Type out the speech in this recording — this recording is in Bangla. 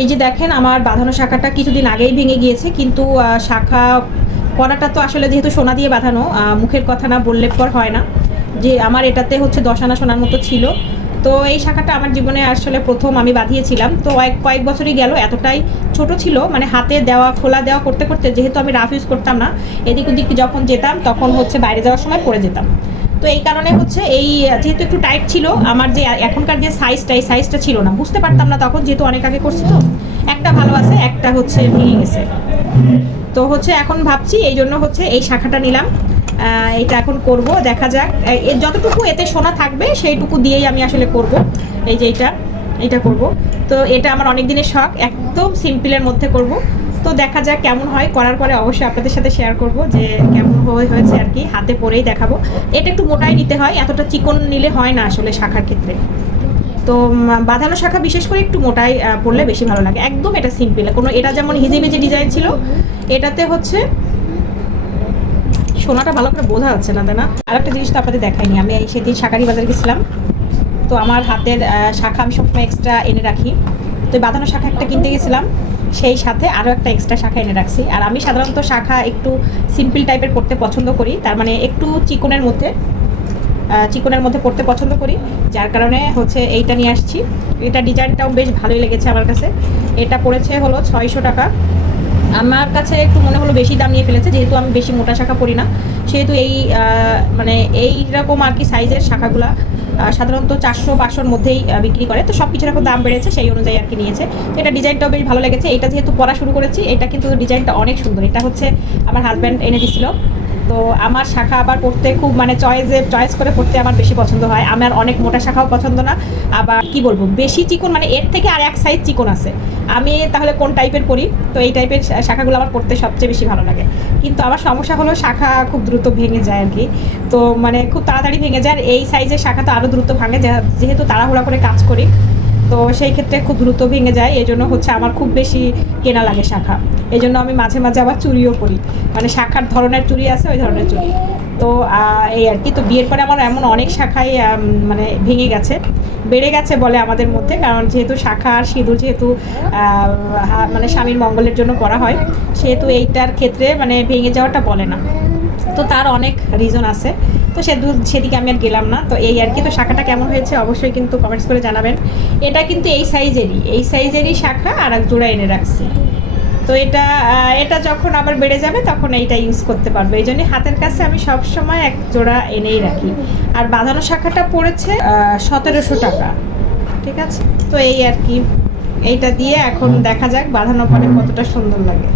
এই যে দেখেন আমার বাঁধানো শাখাটা কিছুদিন আগেই ভেঙে গিয়েছে, কিন্তু শাখা করাটা তো আসলে যেহেতু সোনা দিয়ে বাঁধানো, মুখের কথা না বললে পর হয় না যে আমার এটাতে হচ্ছে 10 আনা সোনার মতো ছিল। তো এই শাখাটা আমার জীবনে আসলে প্রথম আমি বাঁধিয়েছিলাম। তো কয়েক বছরই গেল, এতটাই ছোট ছিল মানে হাতে দেওয়া খোলা দেওয়া করতে করতে যেহেতু আমি রাফ ইউজ করতাম না, এদিক ওদিক যখন যেতাম তখন হচ্ছে বাইরে যাওয়ার সময় পড়ে যেতাম। তো এই কারণে হচ্ছে এই যেহেতু একটু টাইট ছিল, আমার যে এখনকার যে সাইজটা এই সাইজটা ছিল না, বুঝতে পারতাম না তখন, যেহেতু অনেক আগে করছি। তো একটা ভালো আছে, একটা হচ্ছে ভেঙে গেছে। তো হচ্ছে এখন ভাবছি এই জন্য হচ্ছে এই শাখাটা নিলাম। এটা এখন করব, দেখা যাক যতটুকু এতে সোনা থাকবে সেইটুকু দিয়েই আমি আসলে করব। এই যে এটা করব। তো এটা আমার অনেক দিনের শখ, একদম সিম্পলের মধ্যে করব। তো দেখা যাক কেমন হয়, করার পরে অবশ্যই আপনাদের সাথে শেয়ার করব যে কেমন হয়েছে আর কি, হাতে পরেই দেখাবো। এটা একটু মোটাই নিতে হয়, এতটা চিকন নিলে হয় না আসলে শাখার ক্ষেত্রে। তো বাঁধানো শাখা বিশেষ করে একটু মোটাই পড়লে বেশি ভালো লাগে। একদম এটা সিম্পল, কোনো এটা যেমন হিজিবিজি ডিজাইন ছিল, এটাতে হচ্ছে সোনাটা ভালো করে বোঝা যাচ্ছে না, তাই না? আর একটা জিনিস তো আপনাদের দেখাইনি, আমি সেদিন শাকারি বাজারে গেছিলাম। তো আমার হাতের শাখা আমি সবসময় এক্সট্রা এনে রাখি। তো বাঁধানো শাখা একটা কিনতে গেছিলাম, সেই সাথে আরও একটা এক্সট্রা শাখা এনে রাখছি। আর আমি সাধারণত শাখা একটু সিম্পল টাইপের পড়তে পছন্দ করি, তার মানে একটু চিকনের মধ্যে পড়তে পছন্দ করি, যার কারণে হচ্ছে এইটা নিয়ে আসছি। এটা ডিজাইনটাও বেশ ভালোই লেগেছে আমার কাছে। এটা পড়েছে হলো 600 টাকা। আমার কাছে একটু মনে হলো বেশি দাম নিয়ে ফেলেছে, যেহেতু আমি বেশি মোটা শাখা পরি না, সেহেতু এই মানে এইরকম আর কি সাইজের শাখাগুলা সাধারণত 400-500-র মধ্যেই বিক্রি করে। তো সব কিছুর এখন দাম বেড়েছে, সেই অনুযায়ী আর কি নিয়েছে। তো এটা ডিজাইনটাও বেশ ভালো লেগেছে। এটা যেহেতু পরা শুরু করেছি, এটা কিন্তু ডিজাইনটা অনেক সুন্দর। এটা হচ্ছে আমার হাজব্যান্ড এনে দিছিল। তো আমার শাখা আবার পড়তে খুব মানে চয়েস করে পড়তে আমার বেশি পছন্দ হয়। আমার অনেক মোটা শাখাও পছন্দ না, আবার কি বলবো বেশি চিকন, মানে এর থেকে আর এক সাইজ চিকন আছে। আমি তাহলে কোন টাইপের পড়ি? তো এই টাইপের শাখাগুলো আমার পড়তে সবচেয়ে বেশি ভালো লাগে। কিন্তু আমার সমস্যা হলো শাখা খুব দ্রুত ভেঙে যায় আর কি। তো মানে খুব তাড়াতাড়ি ভেঙে যায়। আর এই সাইজের শাখা তো আরও দ্রুত ভাঙে, যেহেতু তাড়াহুড়া করে কাজ করি। তো সেই ক্ষেত্রে খুব দ্রুত ভেঙে যায়, এই জন্য হচ্ছে আমার খুব বেশি কেনা লাগে শাখা। এই জন্য আমি মাঝে মাঝে আবার চুরিও করি, মানে শাখার ধরনের চুরি আছে, ওই ধরনের চুরি। তো এই আর কি। তো বিয়ের পরে আমার এমন অনেক শাখায় মানে ভেঙে গেছে, বেড়ে গেছে বলে আমাদের মধ্যে, কারণ যেহেতু শাখা আর সিঁদুর যেহেতু মানে স্বামীর মঙ্গলের জন্য করা হয়, সেহেতু এইটার ক্ষেত্রে মানে ভেঙে যাওয়াটা বলে না। তো তার অনেক রিজন আছে। তো সেদিকে আমি আর গেলাম না। তো এই আর কি। তো শাখাটা কেমন হয়েছে অবশ্যই কিন্তু কমেন্টস করে জানাবেন। এটা কিন্তু এই সাইজেরই শাখা আর এক জোড়া এনে রাখছি। তো এটা যখন আবার বেড়ে যাবে তখন এইটা ইউজ করতে পারবো, এই জন্যই হাতের কাছে আমি সব সময় এক জোড়া এনেই রাখি। আর বাঁধানো শাখাটা পড়েছে 1700 টাকা। ঠিক আছে। তো এই আর কি, এইটা দিয়ে এখন দেখা যাক বাঁধানো পরে কতটা সুন্দর লাগে।